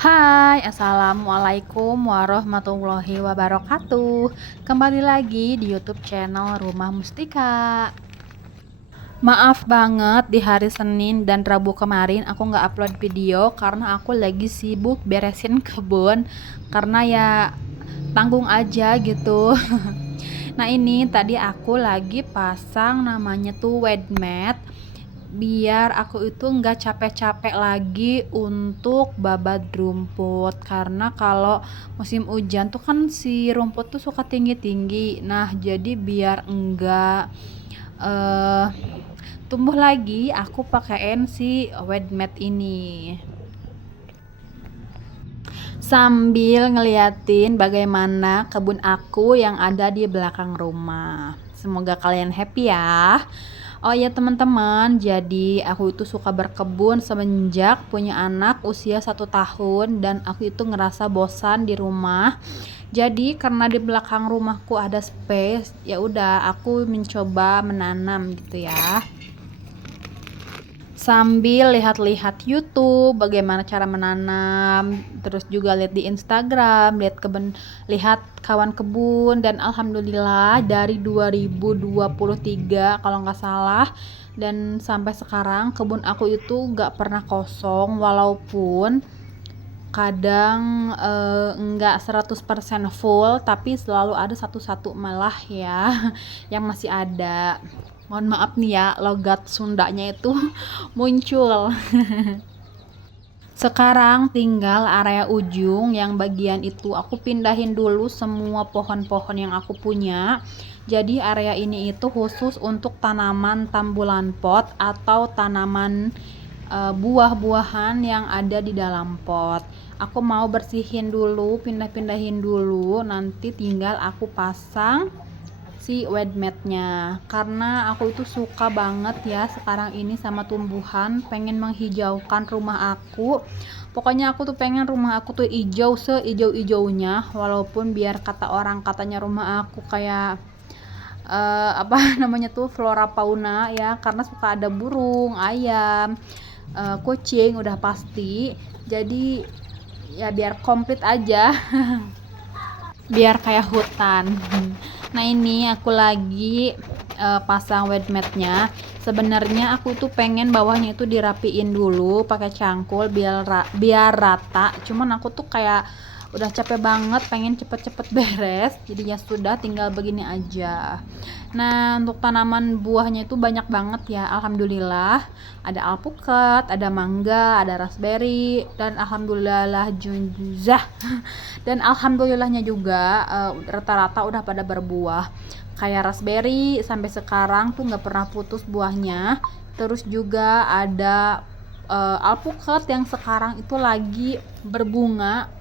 Hai, assalamualaikum warahmatullahi wabarakatuh. Kembali lagi di YouTube channel Rumah Mustika. Maaf banget di hari Senin dan Rabu kemarin aku nggak upload video karena aku lagi sibuk beresin kebun karena ya tanggung aja gitu. Nah ini tadi aku lagi pasang namanya tuh wet mat biar aku itu nggak capek-capek lagi untuk babat rumput, karena kalau musim hujan tuh kan si rumput tuh suka tinggi-tinggi. Nah jadi biar enggak eh, tumbuh lagi, aku pakein si wet mat ini sambil ngeliatin bagaimana kebun aku yang ada di belakang rumah. Semoga kalian happy ya. Oh ya teman-teman, jadi aku itu suka berkebun semenjak punya anak usia 1 tahun, dan aku itu ngerasa bosan di rumah. Jadi karena di belakang rumahku ada space, ya udah aku mencoba menanam gitu ya. Sambil lihat-lihat YouTube bagaimana cara menanam, terus juga lihat di Instagram, lihat kawan kebun, dan alhamdulillah dari 2023 kalau nggak salah, dan sampai sekarang kebun aku itu nggak pernah kosong, walaupun kadang nggak 100% full, tapi selalu ada satu-satu malah ya yang masih ada. Mohon maaf nih ya, logat Sundanya itu muncul. Sekarang tinggal area ujung yang bagian itu aku pindahin dulu semua pohon-pohon yang aku punya. Jadi area ini itu khusus untuk tanaman tambulan pot atau tanaman buah-buahan yang ada di dalam pot. Aku mau bersihin dulu, pindah-pindahin dulu, nanti tinggal aku pasang si wet matnya, karena aku itu suka banget ya sekarang ini sama tumbuhan, pengen menghijaukan rumah aku. Pokoknya aku tuh pengen rumah aku tuh hijau sehijau-hijaunya, walaupun biar kata orang katanya rumah aku kayak apa namanya tuh flora fauna ya, karena suka ada burung, ayam, kucing udah pasti. Jadi ya biar komplit aja. Biar kayak hutan. Nah ini aku lagi pasang wet matnya. Sebenarnya aku tuh pengen bawahnya itu dirapiin dulu pakai cangkul biar rata. Cuman aku tuh kayak udah capek banget, pengen cepet-cepet beres. Jadi ya sudah, tinggal begini aja. Nah untuk tanaman buahnya itu banyak banget ya, alhamdulillah. Ada alpukat, ada mangga, ada raspberry, dan alhamdulillah junjuzah. Dan alhamdulillahnya juga rata-rata udah pada berbuah. Kayak raspberry sampai sekarang tuh nggak pernah putus buahnya. Terus juga ada alpukat yang sekarang itu lagi berbunga.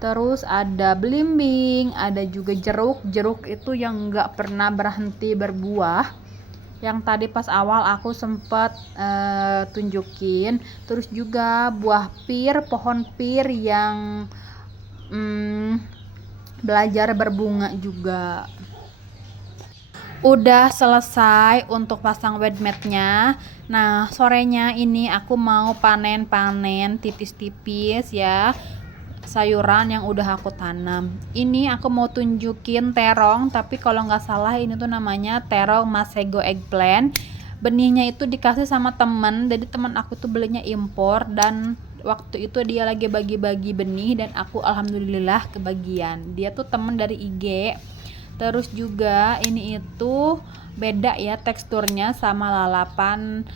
Terus ada belimbing, ada juga jeruk itu yang nggak pernah berhenti berbuah, yang tadi pas awal aku sempat tunjukin. Terus juga buah pir, pohon pir yang belajar berbunga juga. Udah selesai untuk pasang wet matnya. Nah sorenya ini aku mau panen tipis-tipis ya sayuran yang udah aku tanam. Ini aku mau tunjukin terong, tapi kalau nggak salah ini tuh namanya terong masego eggplant. Benihnya itu dikasih sama temen, jadi teman aku tuh belinya impor, dan waktu itu dia lagi bagi-bagi benih dan aku alhamdulillah kebagian. Dia tuh temen dari IG. Terus juga ini itu beda ya teksturnya sama lalapan,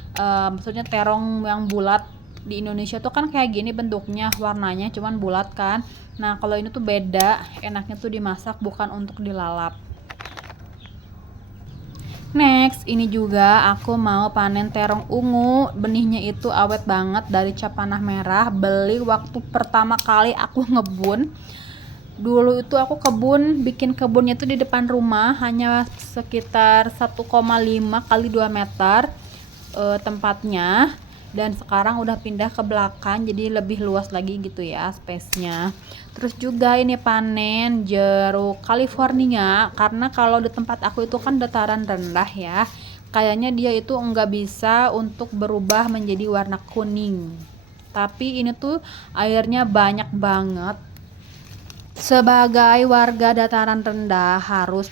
maksudnya terong yang bulat. Di Indonesia tuh kan kayak gini bentuknya, warnanya cuman bulat kan. Nah kalau ini tuh beda, enaknya tuh dimasak bukan untuk dilalap. Next, ini juga aku mau panen terong ungu. Benihnya itu awet banget dari cap panah merah. Beli waktu pertama kali aku ngebun. Dulu itu aku bikin kebunnya tuh di depan rumah, hanya sekitar 1,5 kali 2 meter tempatnya. Dan sekarang udah pindah ke belakang, jadi lebih luas lagi gitu ya space-nya. Terus juga ini panen jeruk California, karena kalau di tempat aku itu kan dataran rendah ya, kayaknya dia itu enggak bisa untuk berubah menjadi warna kuning. tapi ini tuh airnya banyak banget. Sebagai warga dataran rendah harus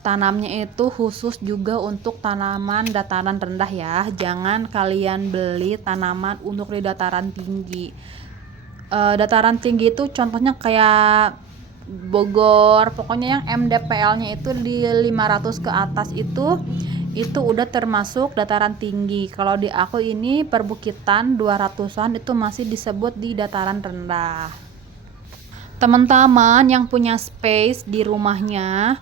tanamnya itu khusus juga untuk tanaman dataran rendah ya. Jangan kalian beli tanaman untuk di dataran tinggi. Dataran tinggi itu contohnya kayak Bogor, pokoknya yang MDPL-nya itu di 500 ke atas itu udah termasuk dataran tinggi. Kalau di aku ini perbukitan 200-an itu masih disebut di dataran rendah. Teman-teman yang punya space di rumahnya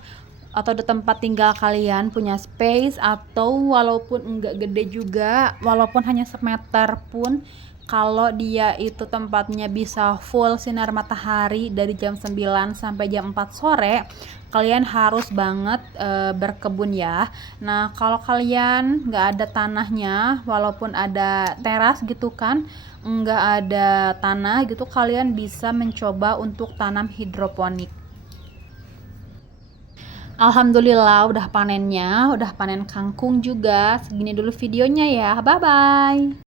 atau di tempat tinggal kalian punya space, atau walaupun enggak gede juga, walaupun hanya semeter pun, kalau dia itu tempatnya bisa full sinar matahari dari jam 9 sampai jam 4 sore, kalian harus banget berkebun ya. Nah, kalau kalian nggak ada tanahnya, walaupun ada teras gitu kan, nggak ada tanah gitu, kalian bisa mencoba untuk tanam hidroponik. Alhamdulillah udah panen kangkung juga. Segini dulu videonya ya, bye bye.